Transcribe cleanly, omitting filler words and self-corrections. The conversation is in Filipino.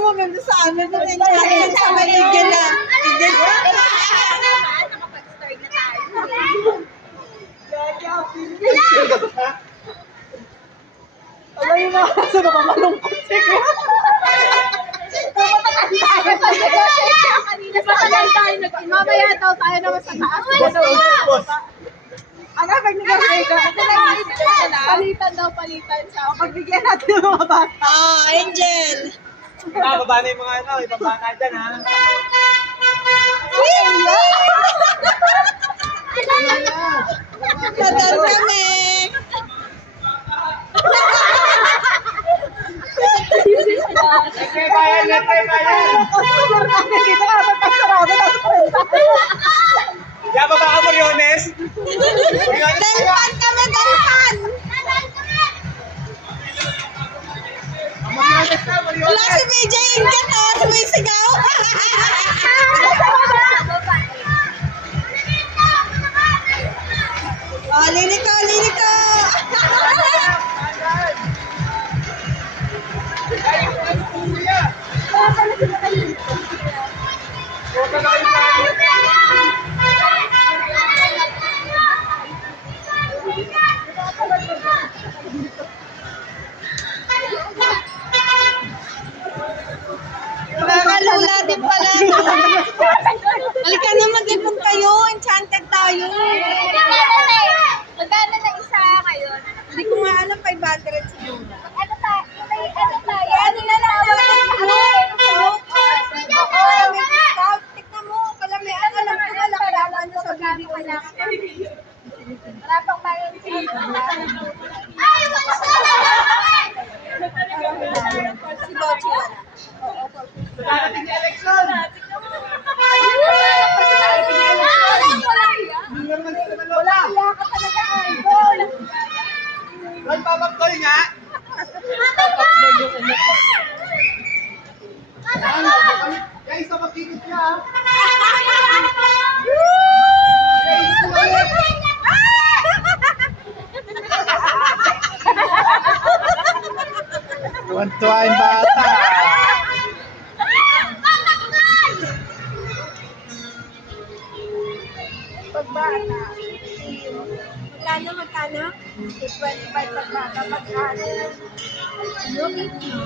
maganda sa amin. Doon yung challenge sa Maligyan na. Nakapag-start na tayo. Alam yung mga kaso na mamalungkot siya. Kanina pa tayo mamaya daw tayo naman sa taas. Ano, pag nag-gay ka, Palitan daw, palitan siya. pagbigyan natin yung mga bata. Angel. Baba na yung mga ano, ibaba na dyan ha. Padal kami. Let's bayan, let's bayan. Customer namin dito, kapag pasarado na sa kwenta. Ya, baba ka mo, Riones. Dalpan kami, dalpan. Wala si BJ Ingat, oh. Sumisigaw. Oh, liliko, liliko. Nakakalula din pala. Halika na, mag-ipon kayo. Enchanted tayo. Magkano na isa ngayon? Hindi ko nga alam, 500 siguro. Ano tayo? Ano na lang? Tignan mo, kalamian na lang ko na lang sa gabi ko lang. Wala pang bayan. Ay, wala si Bochi wala. Darating yung election. Wala ka talaga, idol. Roy, papaptol nga. Guys, sa magkikit niya ha. Tuwan-tuwa yung bata. Pagbata. Magkano, magkano? 25 pagbata. Pagkano. Look at you.